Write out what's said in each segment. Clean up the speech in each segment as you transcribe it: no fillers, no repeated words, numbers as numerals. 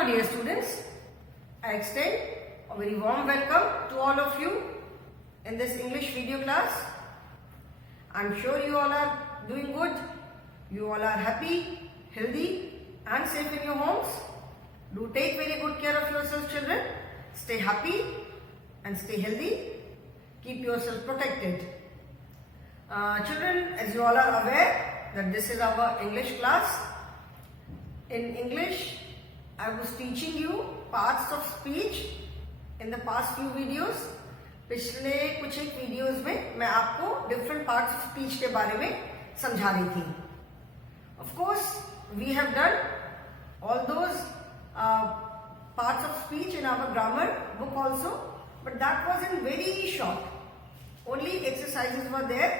Hello dear students, I extend a very warm welcome to all of you in this English video class. I'm sure you all are doing good, you all are happy, healthy and safe in your homes. Do take very good care of yourself children, stay happy and stay healthy, keep yourself protected. Children, as you all are aware that this is our English class. In English, I was teaching you parts of speech in the past few videos. पिछले कुछ एक videos में मैं आपको different parts of speech के बारे में समझा रही थी. Of course, we have done all those parts of speech in our grammar book also, but that was in very short. Only exercises were there.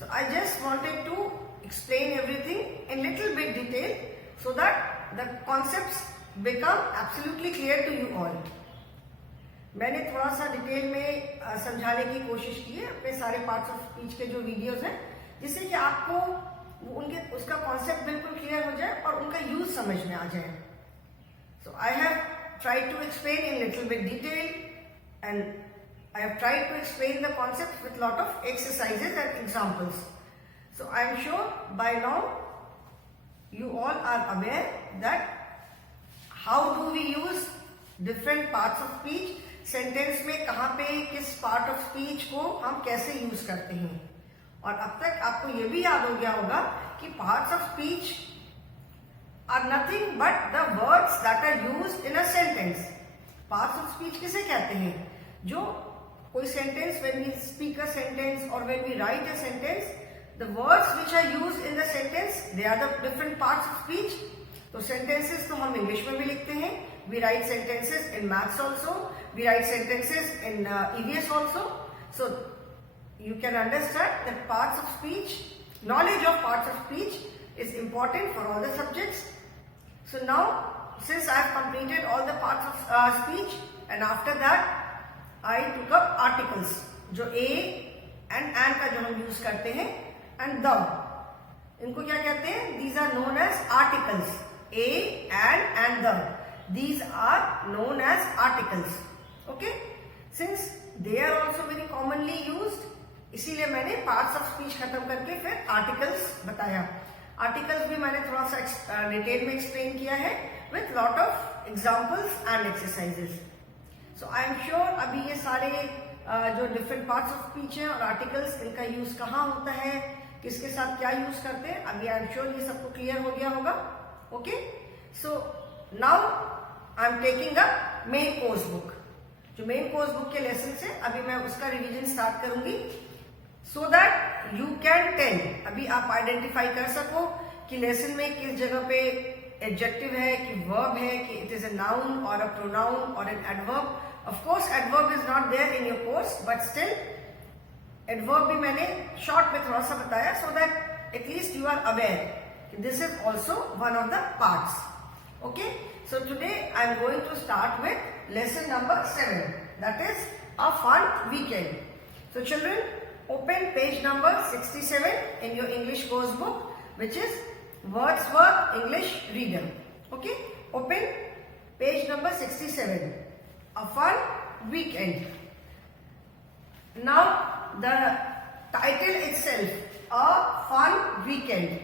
So I just wanted to explain everything in little bit detail so that the concepts become absolutely clear to you all. मैंने थोड़ा सा detail में समझाने की कोशिश की है अपने सारे पार्ट्स ऑफ स्पीच के जो वीडियोस हैं, जिससे कि आपको उनके उसका कॉन्सेप्ट बिल्कुल क्लियर हो जाए और उनका यूज समझ में आ जाए. So I have tried to explain in little bit detail and I have tried to explain the concept with lot of exercises and examples. So I am sure by now you all are aware that how do we use different parts of speech. Sentence में कहाँ पे किस part of speech को हम कैसे use करते हैं. और अब तक आपको ये भी याद हो गया होगा कि parts of speech are nothing but the words that are used in a sentence. Parts of speech किसे कहते हैं? जो कोई sentence, when we speak a sentence और when we write a sentence, the words which are used in the sentence they are the different parts of speech. तो sentences तो हम English में भी लिखते हैं. We write sentences in maths also, we write sentences in EVS also. So you can understand that parts of speech, knowledge of parts of speech is important for all the subjects. So now, since I have completed all the parts of speech, and after that I took up articles, जो a and का जो हम use करते हैं, and the, इनको क्या कहते हैं? These are known as articles. A and the, these are known as articles. Okay? Since they are also very commonly used, इसीलिए मैंने पार्ट्स ऑफ स्पीच खत्म करके फिर आर्टिकल्स बताया. आर्टिकल्स भी मैंने थोड़ा सा डिटेल में एक्सप्लेन किया है with lot of examples and exercises. So I am sure अभी ये सारे जो डिफरेंट पार्ट्स ऑफ स्पीच हैं और आर्टिकल्स, इनका यूज कहाँ होता है, किसके साथ क्या यूज करते हैं, अभी आई एम श्योर ये सबको क्लियर हो गया होगा. Okay, so now I am taking a main course book. जो मेन कोर्स बुक के लेसन से अभी मैं उसका रिवीजन स्टार्ट करूंगी, so that you can tell, अभी आप आइडेंटिफाई कर सको कि लेसन में किस जगह पे एडजेक्टिव है, कि वर्ब है, कि इट इज अ नाउन और अ प्रोनाउन और an adverb. Of course adverb is not there in your course, but still adverb भी मैंने शॉर्ट में थोड़ा सा बताया, so that at least you are aware this is also one of the parts. Okay, so today I am going to start with lesson number 7, that is a fun weekend. So children, open page number 67 in your English course book, which is Wordsworth English Reader. Okay, open page number 67, a fun weekend. Now the title itself, a fun weekend,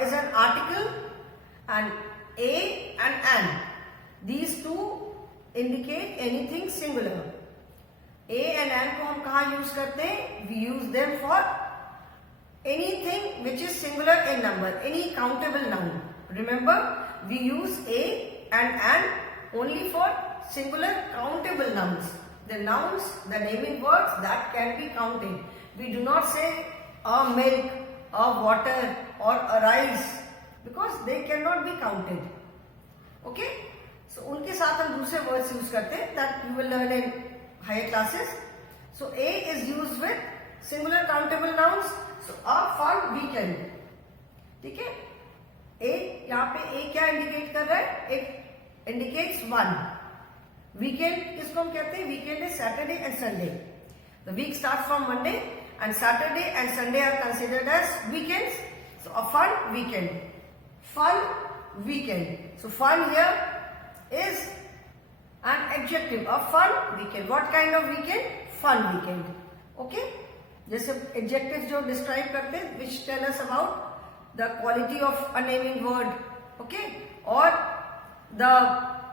is an article and a and an. These two indicate anything singular. A and an को हम कहाँ use करते हैं? We use them for anything which is singular in number, any countable noun. Remember, we use a and an only for singular countable nouns. The nouns, the naming words that can be counted. We do not say a milk, a water or a rice because they cannot be counted. Okay? So उनके साथ हम दूसरे words use करते हैं that you will learn in higher classes. So A is used with singular countable nouns. So a fun weekend. ठीक है? A, यहाँ पे A क्या इंडिकेट कर रहा है? It indicates one. Weekend किसको हम कहते हैं? Weekend is Saturday and Sunday. The week starts from Monday and Saturday and Sunday are considered as weekends. So a fun weekend. Fun weekend. So fun here is an adjective, a fun weekend. What kind of weekend? Fun weekend. Okay? जैसे adjectives जो describe करते हैं, which tell us about the quality of a naming word. Okay? Or the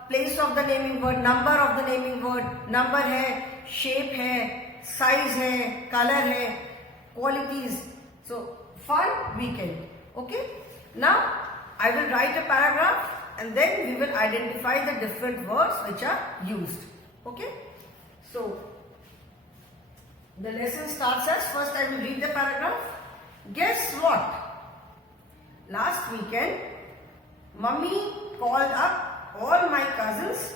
place of the naming word, number of the naming word. Number है, shape है, size है, color है, qualities. So fun weekend. Okay? Now I will write a paragraph and then we will identify the different words which are used. Okay? So the lesson starts as, first I will read the paragraph. Guess what? Last weekend, Mummy called up all my cousins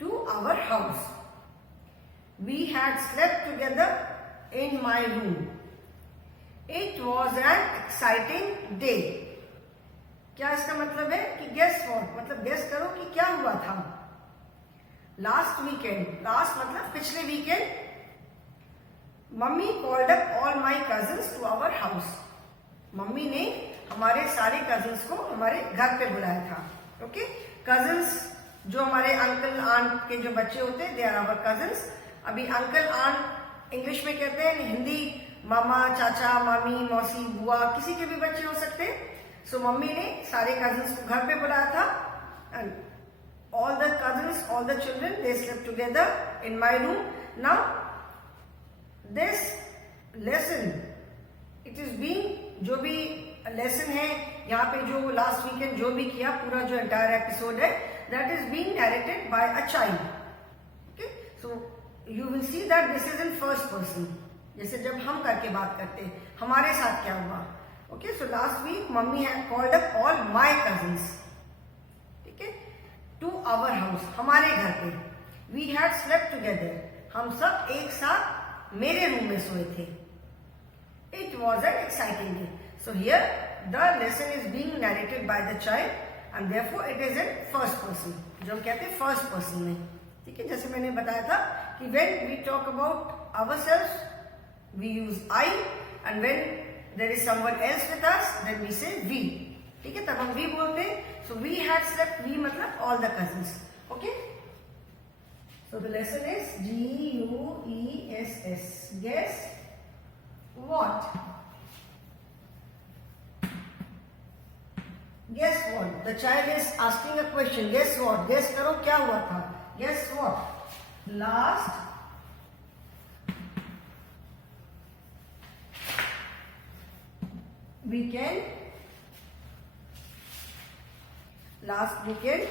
to our house. We had slept together in my room. It was an exciting day. क्या इसका मतलब है कि guess what, मतलब guess करो कि क्या हुआ था. लास्ट वीकेंड, लास्ट मतलब पिछले weekend, mummy called up all my cousins to our house. Mummy ने हमारे सारे कजिन्स को हमारे घर पे बुलाया था. ओके, कजिन्स जो हमारे अंकल आंट के जो बच्चे होते हैं, दे आर आवर कजिन्स. अभी अंकल आंट इंग्लिश में कहते हैं, हिंदी मामा, चाचा, मामी, मौसी, बुआ, किसी के भी बच्चे हो सकते हैं. सो मम्मी ने सारे कजिन्स को घर पे बुलाया था. And all the cousins, all the children, they slept together in my room. Now this lesson, it is being, जो भी लेसन है यहाँ पे, जो लास्ट वीकेंड जो भी किया, पूरा जो एंटायर एपिसोड है, that is being narrated by a child. Okay, so you will see that this is in first person, जैसे जब हम करके बात करते हैं हमारे साथ क्या हुआ. Okay, so last week mummy had called up all my cousins, ठीक है, to our house, हमारे घर पे. We had slept together, हम सब एक साथ मेरे रूम में सोए थे. It was an exciting day. So here the lesson is being narrated by the child and therefore it is in first person, जो हम कहते हैं first person में. ठीक है, जैसे मैंने बताया था कि when we talk about ourselves we use I, and when there is someone else with us then we say we. ठीक है, तब हम we बोलते हैं. So we had slept, we मतलब all the cousins. Okay, so the lesson is GUESS, guess what. Guess what, the child is asking a question. Guess what, guess करो क्या हुआ था. Guess what, last weekend, last weekend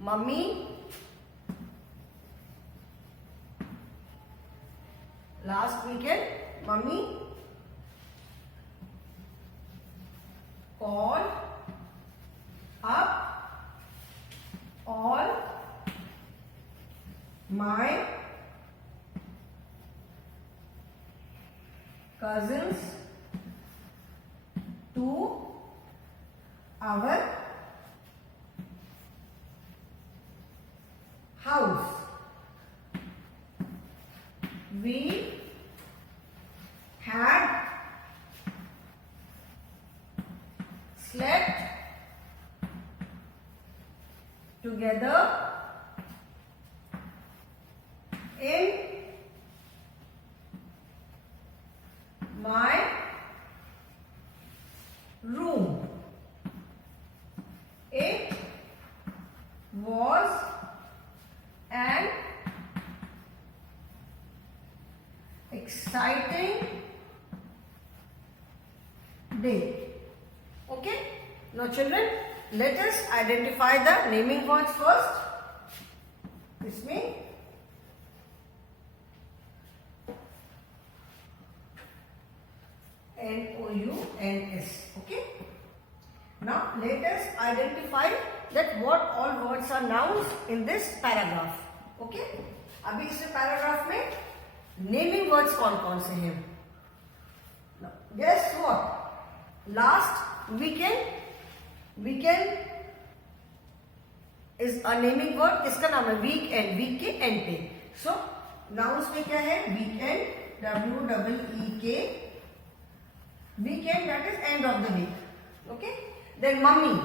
mummy called up all my cousins to our house. We had slept together in my room. It was an exciting day. Okay? Now children, let us identify the naming words first. इसमें NOUNS. Okay? Now let us identify that what all words are nouns in this paragraph. Okay? अभी इस paragraph में naming words कौन कौन से हैं? Guess what? Last weekend, weekend is a naming word. किसका नाम है? वीकेंड, वीक के एंड पे. सो नाउन्स में क्या है? Weekend, WEEK, weekend, that is end of the week. Okay, Then mummy.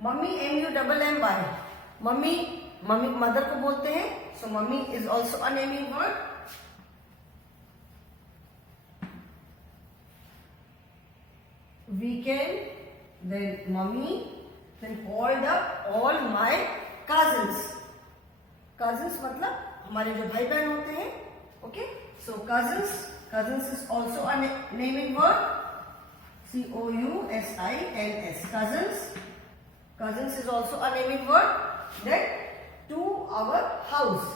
Mummy, M-U-M-M-Y. Mummy, mummy mother को बोलते हैं. So mummy is also a naming word. Weekend, then mummy, then called up all my cousins. Cousins मतलब हमारे जो भाई बहन होते हैं. Okay, so cousins is also a naming word. C-O-U-S-I-N-S. Cousins is also a naming word. Then to our house.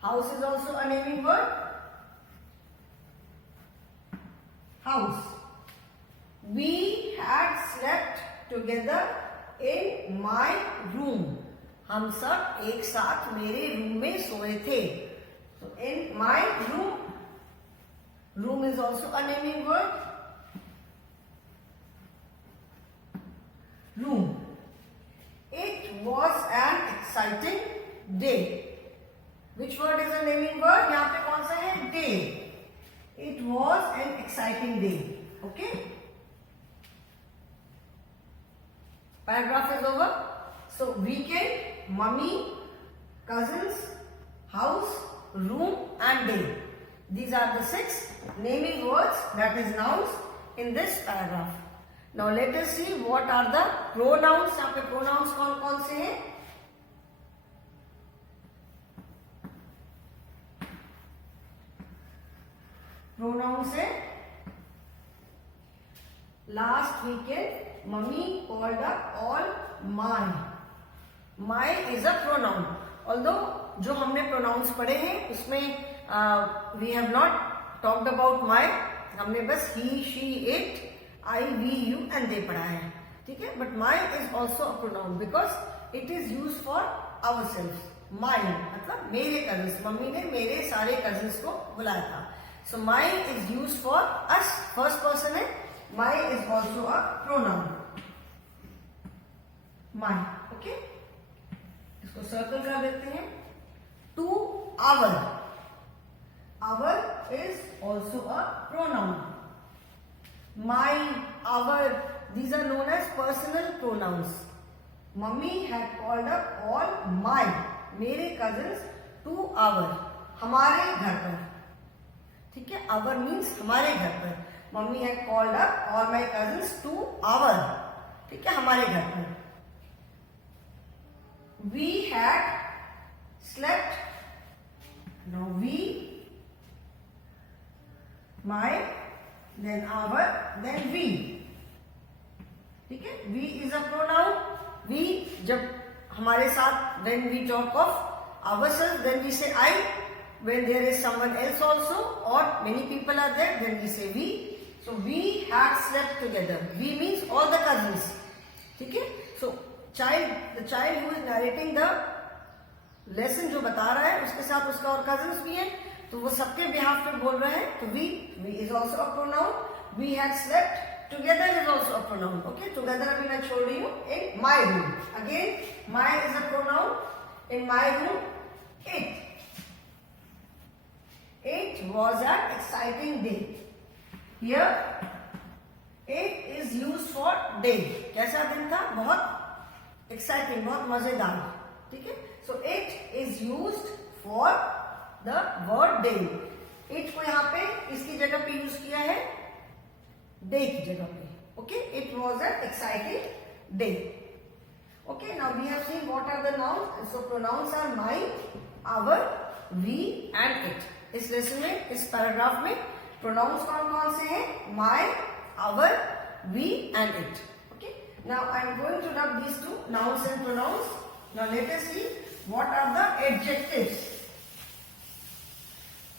House is also a naming word. House. We had slept together in my room. हम सब एक साथ मेरे room में सोए थे. So in my room. Room is also a naming word. Room. It was an exciting day. Which word is a naming word? यहाँ पे कौन सा है? Day. It was an exciting day. Okay? Paragraph is over. So weekend, mummy, cousins, house, room and day. These are the 6 naming words, that is nouns, in this paragraph. Now let us see what are the pronouns. यहाँ पे pronouns कौन कौन से हैं? Pronouns है last weekend mummy called up all my. My is a pronoun. Although जो हमने pronouns पढ़े हैं उसमें we have not talked about my. हमने बस he, she, it, I, we, you and they पढ़ा है. ठीक है? But my is also a pronoun because it is used for ourselves. My मतलब मेरे cousins. मम्मी ने मेरे सारे cousins को बुलाया था. So my is used for us. First person है. My is also a pronoun. My. Okay? इसको circle कर देते हैं. To our. Our is also a pronoun. My, our, these are known as personal pronouns. Mummy had called up all my, मेरे cousins to our, हमारे घर पर. ठीक है? Our means हमारे घर पर. Mummy had called up all my cousins to our. ठीक है? हमारे घर पर. We had slept. Now we, my, then our, then we. ठीक है? We is a pronoun. We जब हमारे साथ when we talk of ourselves then we say I. When there is someone else also or many people are there then we say we. So we had slept together. We means all the cousins. ठीक है? So the child who is narrating the lesson जो बता रहा है उसके साथ उसका और cousins भी है तो वो सबके behalf पे बोल रहा है. तो we is also a pronoun. We had slept together is also a pronoun. Okay, together अभी मैं छोड़ रही हूँ. In my room. Again, my is a pronoun. In my room, it. It was an exciting day. Here, it is used for day. कैसा दिन था? बहुत exciting, बहुत मजेदार. ठीक है? So it is used for the word day. It को यहाँ पे इसकी जगह पे यूज किया है day की जगह पे. Okay, it was an exciting day. Okay, now we have seen what are the nouns. So pronouns are my, our, we and it. इस लेसन में, इस पैराग्राफ में pronouns कौन कौन से हैं? My, our, we and it. Okay, now I am going to rub these two nouns and pronouns. Now let us see what are the adjectives.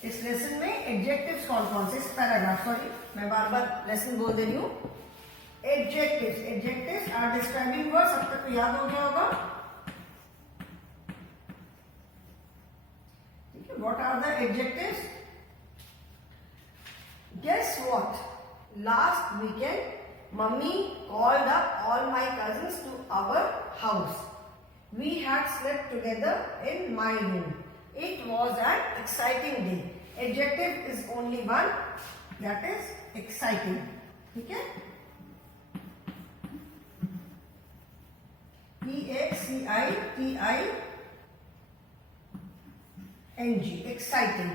इस lesson में एडजेक्टिव्स कौन कौन से? इस पैराग्राफ, सॉरी मैं बार बार लेसन बोल दे रही हूँ. Adjectives are describing words. अब तक तो याद हो गया होगा. ठीक है? What are the adjectives? Guess what? Last weekend mummy called up all my cousins to our house. We had slept together in my room. It was an exciting day. Adjective is only one, that is exciting. ठीक है, EXCITING, exciting.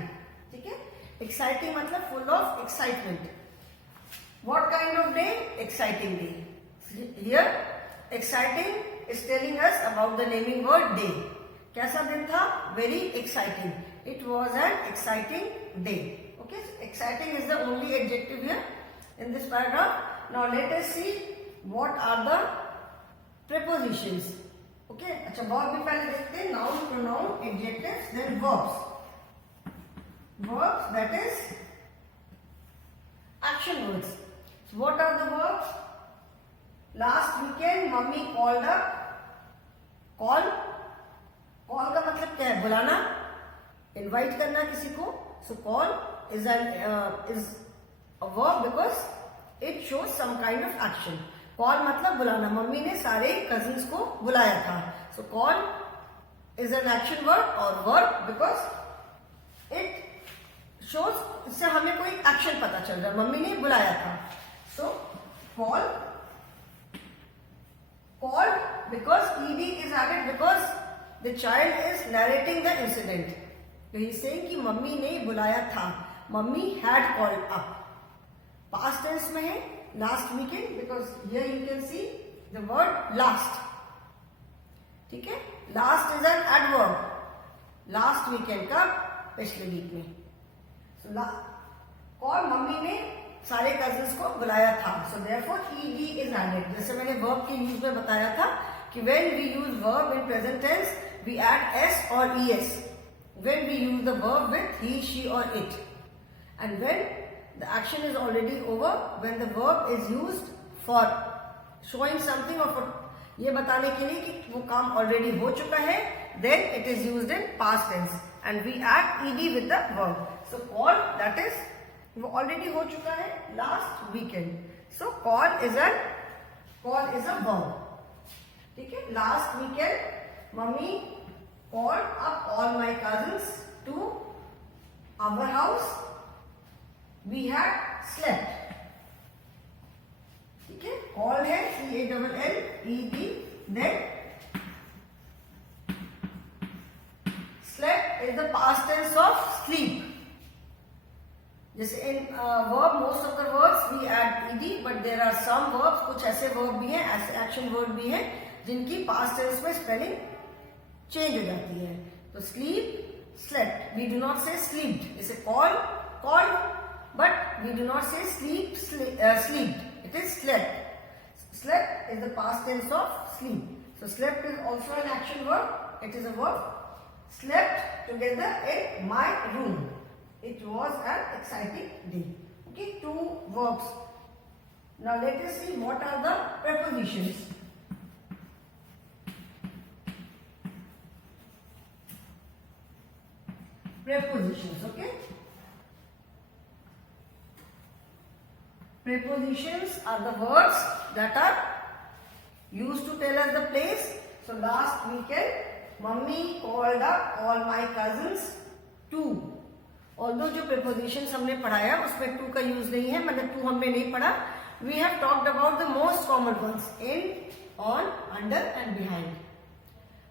ठीक है, exciting मतलब full of excitement. What kind of day? Exciting day. Here exciting is telling us about the naming word day. कैसा दिन था? Very exciting. It was an exciting day. Okay, exciting is the only adjective here in this paragraph. Now let us see what are the prepositions. Okay, अच्छा verb भी पहले देखते हैं, noun, pronoun, adjectives, then verbs. Verbs, that is action words. So what are the verbs? Last weekend mummy called up. Call का मतलब क्या है? बुलाना, invite करना किसी को. So call is a verb because it shows some kind of action. Call मतलब बुलाना। मम्मी ने सारे cousins को बुलाया था। So call is an action word or verb because it shows, इससे हमें कोई action पता चल रहा है, मम्मी ने बुलाया था। So called because ed is added because the child is narrating the incident. So he is saying कि मम्मी ने बुलाया था, mummy had called up। Past tense में है, last weekend, because here you can see the word last. ठीक है, last is an adverb. Last weekend का पिछले वीक में। सो और मम्मी ने सारे कजिन्स को बुलाया था। So therefore ED is added. जैसे मैंने वर्ब के यूज में बताया था कि when we use verb in present tense we add S और ES when we use the verb with he, she और it, and when the action is already over, when the verb is used for showing something or for ये बताने के लिए कि वो काम already हो चुका है, then it is used in past tense and we add ed with the verb. So call, that is वो already हो चुका है last weekend. So call is a verb. ठीक है, last weekend mummy called up all my cousins to our house. We had slept. ठीक है, call है CALLED, then slept is the past tense of sleep. जैसे in verb, most of the verbs we add ed, but there are some verbs, कुछ ऐसे verb भी हैं, ऐसे action word भी हैं जिनकी past tense में spelling change हो जाती है। तो sleep, slept, we do not say sleeped. जैसे called, but we do not say sleeped. It is slept. Slept is the past tense of sleep. So slept is also an action word. It is a verb. Slept together in my room. It was an exciting day. Okay, two verbs. Now let us see what are the prepositions. Prepositions, okay? Prepositions are the words that are used to tell us the place. So last weekend, mummy called up all my cousins to. Although जो prepositions हमने पढ़ाया उसमें to का use नहीं है, मतलब to हमने नहीं पढ़ा. We have talked about the most common ones: in, on, under and behind.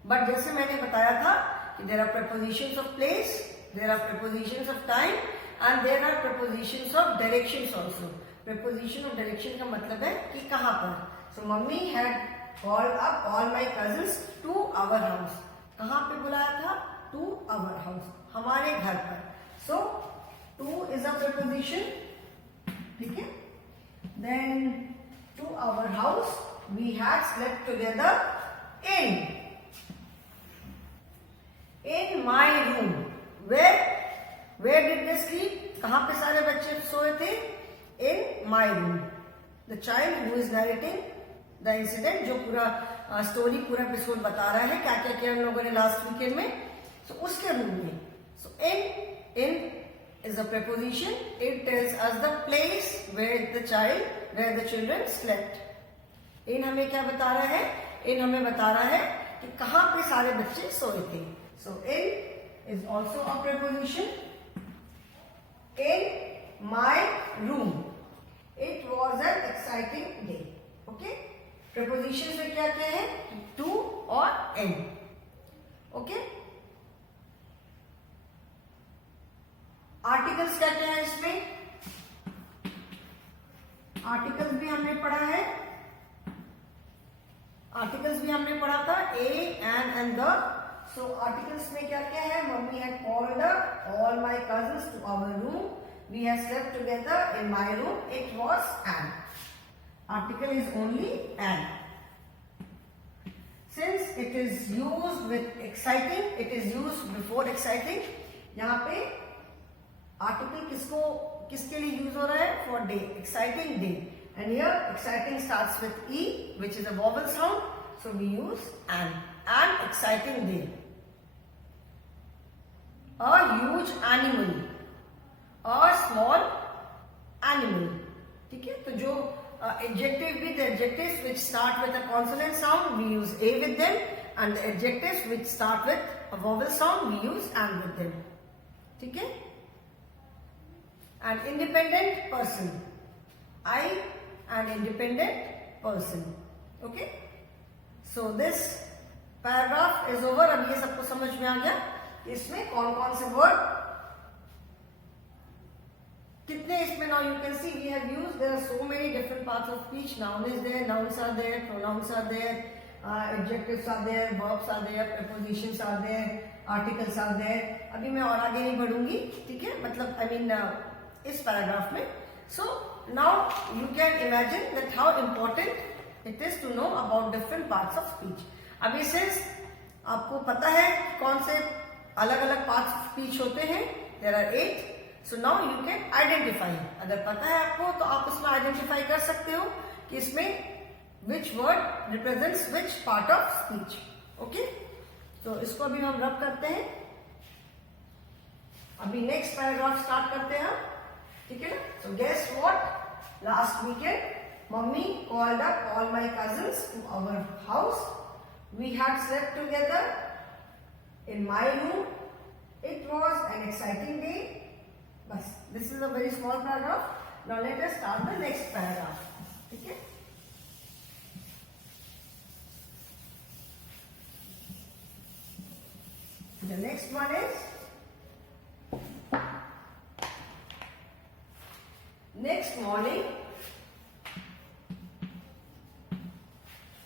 But जैसे मैंने बताया था कि there are prepositions of place, there are prepositions of time, and there are prepositions of directions also. Preposition of direction का मतलब है कि कहाँ पर। So mummy had called up all my cousins to our house. कहाँ पे बुलाया था? To our house, हमारे घर पर। So to is a preposition, ठीक है। Then to our house we had slept together in my room. Where did they sleep? कहाँ पे सारे बच्चे सोए थे? In my room. The child who is narrating the incident, जो पूरा स्टोरी पूरा एपिसोड बता रहा है क्या क्या किया हम लोगों ने लास्ट वीकेंड में, so उसके रूम में। So in is a preposition. It tells us the place where the children slept. In हमें क्या बता रहा है? In हमें बता रहा है कि कहाँ पे सारे बच्चे सोए थे। So in is also a preposition. In my room. It was an exciting day. Okay? Prepositions में क्या क्या है? To और an. Okay? आर्टिकल्स क्या क्या है इसमें? आर्टिकल्स भी हमने पढ़ा है, आर्टिकल्स भी हमने पढ़ा था, a and the. So articles में क्या क्या है? Mummy had called all my cousins to our room, we have slept together in my room, it was an. Article is only an. Since it is used with exciting, it is used before exciting. यहाँ पे article किसके लिए use हो रहा है? For day, exciting day. And here exciting starts with E which is a vowel sound, so we use an exciting day. A huge animal, a small animal. ठीक है, तो जो adjective with adjectives which start with a consonant sound, we use a with them, and the adjectives which start with a vowel sound, we use an with them. ठीक है? An independent person, I an independent person. Okay? So this paragraph is over. अब ये सबको समझ में आ गया इसमें कौन कौन से वर्ड कितने इसमें. now you can see we have used, there are so many different parts of speech. Noun is there, nouns are there, pronouns are there, adjectives are there, verbs are there, prepositions are there, articles are there. अभी मैं और आगे नहीं बढ़ूंगी. ठीक है, मतलब I mean इस paragraph में. So now you can imagine that how important it is to know about different parts of speech. अभी सिंस आपको पता है कौन से अलग अलग पार्ट्स ऑफ स्पीच होते हैं, there are 8. So now you can identify. अगर पता है आपको तो आप उसमें आइडेंटिफाई कर सकते हो कि इसमें which word represents which part of speech. Okay? तो इसको अभी हम रब करते हैं. अभी नेक्स्ट पैराग्राफ स्टार्ट करते हैं हम. ठीक है ना? So guess what? Last weekend, Mummy called up all my cousins to our house. We had slept together in my room. It was an exciting day. Bas, this is a very small paragraph. Now let us start the next paragraph. Okay? The next one is, next morning,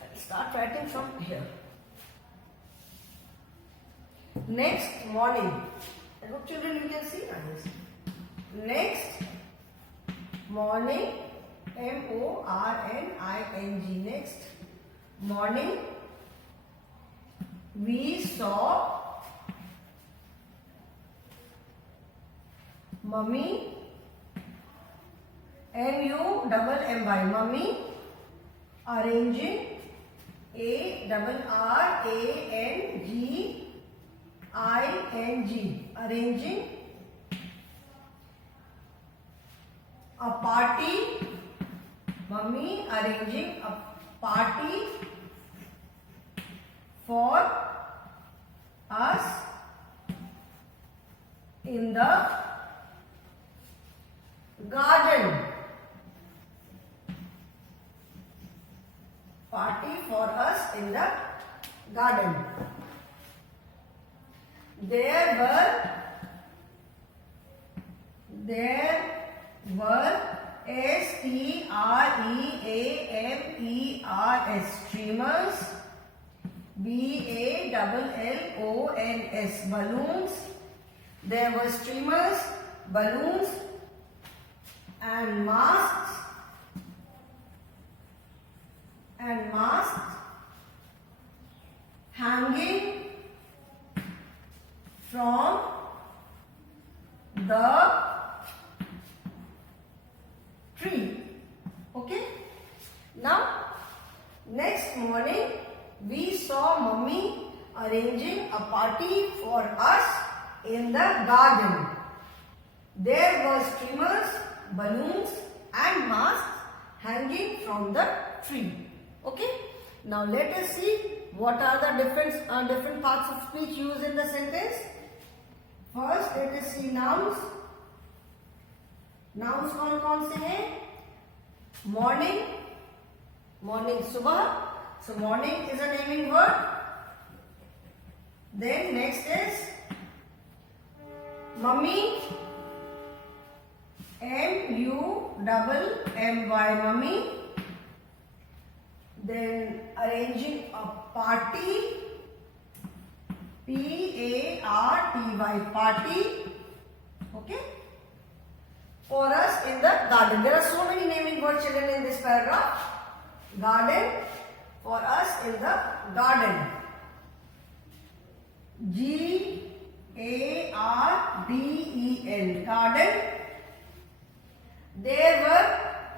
I'll start writing from here. Next morning, I hope children you can see this. Next morning, morning, next morning, we saw Mummy, M-U-M-M-Y, Mummy, arranging, A-R-R-A-N-G-I-N-G, arranging a party. Mummy arranging a party for us in the garden. Party for us in the garden. There were streamers, streamers, B-A-L-L-O-N-S, balloons. There were streamers, balloons, and masks, hanging from the tree. Okay? Now, next morning, we saw Mummy arranging a party for us in the garden. There were streamers, balloons, and masks hanging from the tree. Okay? Now let us see what are the different parts of speech used in the sentence. First, let us see nouns. Nouns कौन कौन से हैं? morning, morning subah. So morning is a naming word. Then next is mummy, M-U-M-M-Y, mummy. Then arranging a party, P-A-R-T-Y, party. Okay. For us in the garden. There are so many naming words, children, in this paragraph. Garden, for us in the garden. G-A-R-D-E-N, garden. There were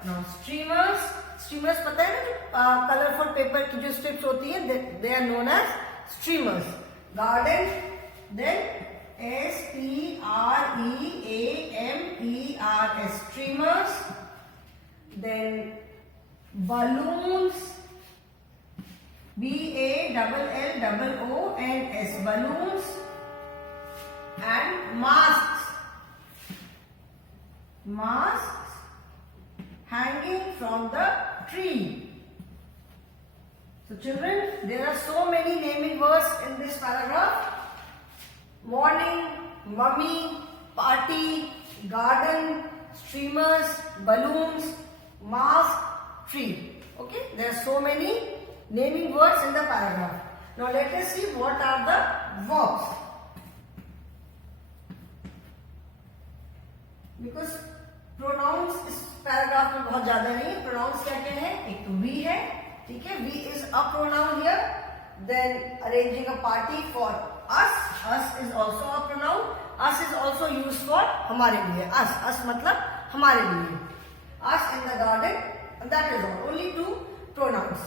now streamers. Streamers पता है ना, जो colourful paper की जो strips होती है, they are known as streamers. Garden. Then S-T-R-E-A-M-E-R-S, streamers. Then balloons, B-A-L-L-O-O-N-S, balloons. And masks, masks hanging from the tree. So children, there are so many naming words in this paragraph. Morning, mummy, party, garden, streamers, balloons, mask, tree. Okay, there are so many naming words in the paragraph. Now let us see what are the verbs. Because pronouns इस paragraph में बहुत ज्यादा नहीं है. Pronouns क्या क्या है? एक तो we है, ठीक है, we is a pronoun here. Then arranging a party for us, us is also a pronoun. Us is also used for हमारे लिए. Us मतलब हमारे लिए. Us in the garden, and that is all. Only two pronouns.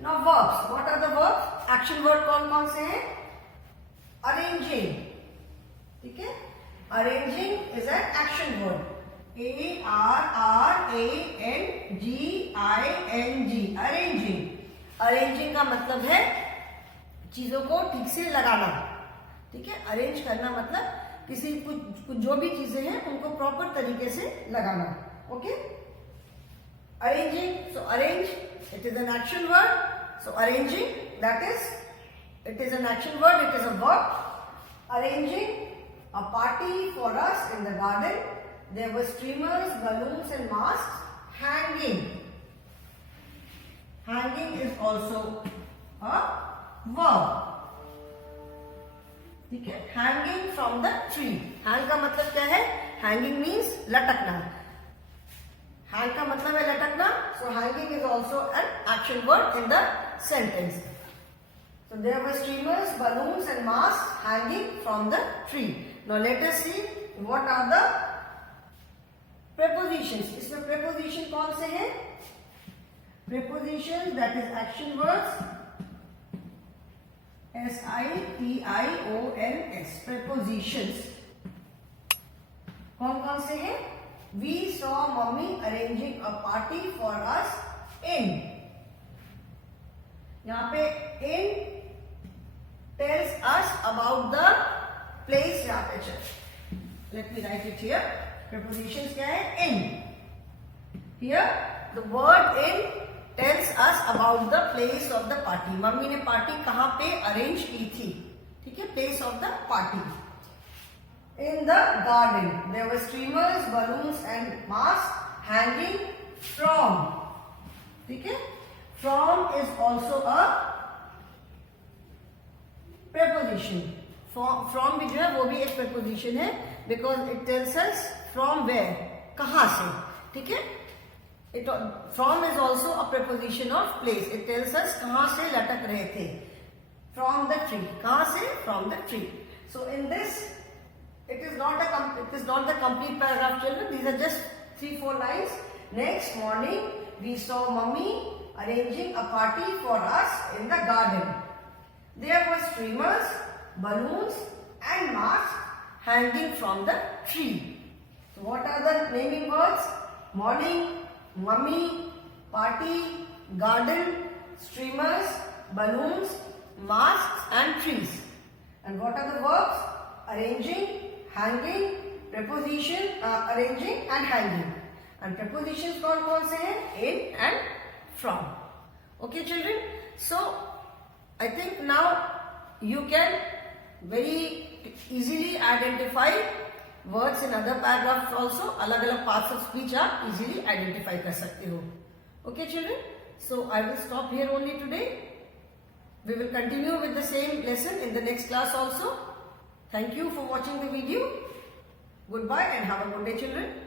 Now verbs. What are the verbs? Action word कौन कौन से हैं? Arranging, ठीक है. Arranging is an action word. A-R-R-A-N-G-I-N-G, arranging. Arranging का मतलब है चीजों को ठीक से लगाना, ठीक है. अरेंज करना मतलब किसी कुछ जो भी चीजें हैं उनको प्रॉपर तरीके से लगाना. Okay. Arranging. So arrange, it is an action word. So arranging, that is, it is an action word. It is a verb. Arranging a party for us in the garden. There were streamers, balloons and masks hanging. Hanging is also a verb. ठीक है. Hanging from the tree. Hang का मतलब क्या है? Hanging means लटकना. Hang का मतलब है लटकना. So hanging is also an action word in the sentence. So there were streamers, balloons and masks hanging from the tree. Now let us see what are the prepositions. इसमें preposition कौन से हैं? Prepositions, that is action words. S-I-T-I-O-N-S, prepositions. कौन कौन से हैं? We saw mommy arranging a party for us in. यहाँ पे in tells us about the place. यहाँ पे चल. Let me write it here. Prepositions क्या है? In. Here the word in tells us about the place of the party. Mummy ने party कहाँ पे अरेंज की थी, ठीक है. Place of the party. In the garden there were streamers, balloons and masks hanging from, ठीक है. From is also a preposition. From भी जो है वो भी एक preposition है, because it tells us from where, कहाँ से, ठीक है. From is also a preposition of place. It tells us कहाँ से लटक रहे थे. From the tree. कहाँ से? From the tree. So in this, it is not the complete paragraph, children. These are just 3-4 lines. Next morning, we saw mummy arranging a party for us in the garden. There were streamers, balloons and masks hanging from the tree. So what are the naming words? Morning, mummy, party, garden, streamers, balloons, masks and trees. And what are the verbs? Arranging, hanging, preposition, arranging and hanging. And prepositions कौन से हैं? In and from. Okay children, so I think now you can very easily identify words in other paragraphs also. अलग-अलग parts of speech आप easily identify कर सकते हो. Okay children, so I will stop here only today. We will continue with the same lesson in the next class also. Thank you for watching the video. Goodbye and have a good day children.